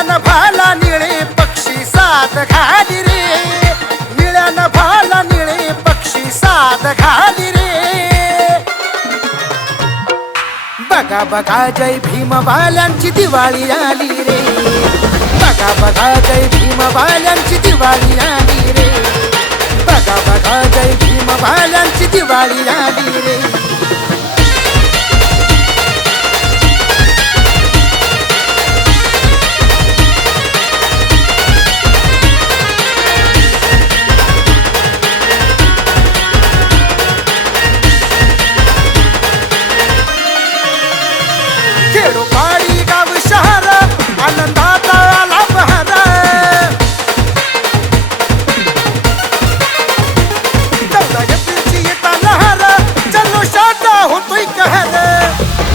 निळ्या नभाला निळे पक्षी साद घाली रे, निळ्या नभाला निळे पक्षी साद घाली रे. बघा बघा जय भीम बाल्यांची दिवाळी आली रे, बघा बघा जय भीम बाल्यांची दिवाळी आली रे, बघा बघा जय भीम बाल्यांची दिवाळी आली रे. खेडोपाडी गाव शहर आनंदात आला बहार, चौदा एप्रिलची येता लहर जल्लोषात होतोय कहर.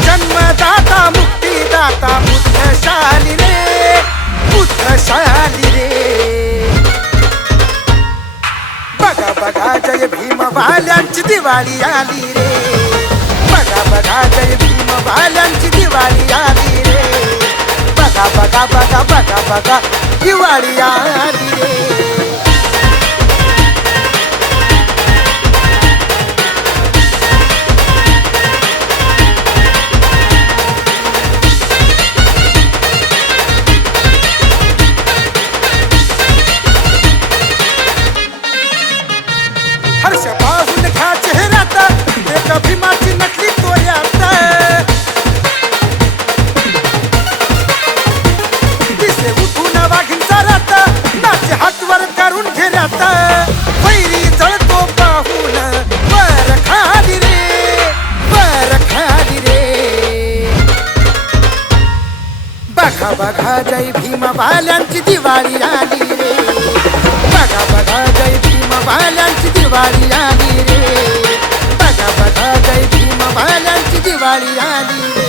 जन्मदाता मुक्तीदाता बुद्धशाली रे, बुद्धशाली रे. बघा बघा जय भीम बाल्यांची दिवाळी आली रे, बघा बघा जय भीम बाल्यांची दिवाळी आली रे, बघा बघा बघा बघा बघा दिवाळी आली रे. हर्ष पाहून घ्या चेहऱ्यात एक भीमाची नकली तोऱ्यात, दिसे उठून वाघिंचा रात नाचे हातवर करून घेऱ्यात. वैरी जळतो पाहून वर खाली रे, वर खाली रे. बघा बघा जय भीम बाल्यांची दिवाळी आली रे, बघा बघा जय भीम बाल्यांची दिवाळी आली रे, बघा बघा जय भीम बाल्यांची दिवाळी आली रे.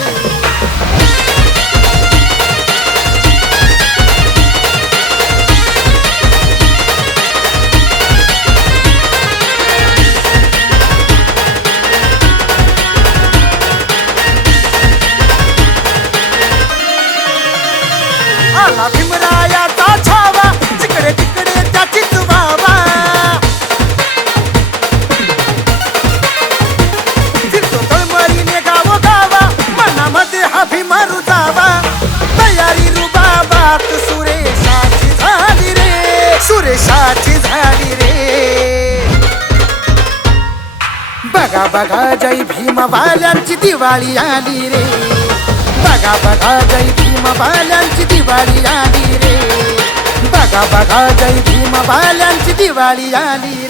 आला भीमरायाचा छावा जिकडे तिकडे त्याचीच वावा, फिरतो तळमळीने गावोगावा मनामध्ये हा भीम रुजावा. तयारी रुबाबात सुरेशाची झाली रे, सुरेशाची झाली रे. बघा बघा जय भीम बाल्यांची दिवाळी आली रे, बघा बघा जय भीम बाल्यांची दिवाळी आली रे, बघा बघा जय भीम बाल्यांची दिवाळी आली.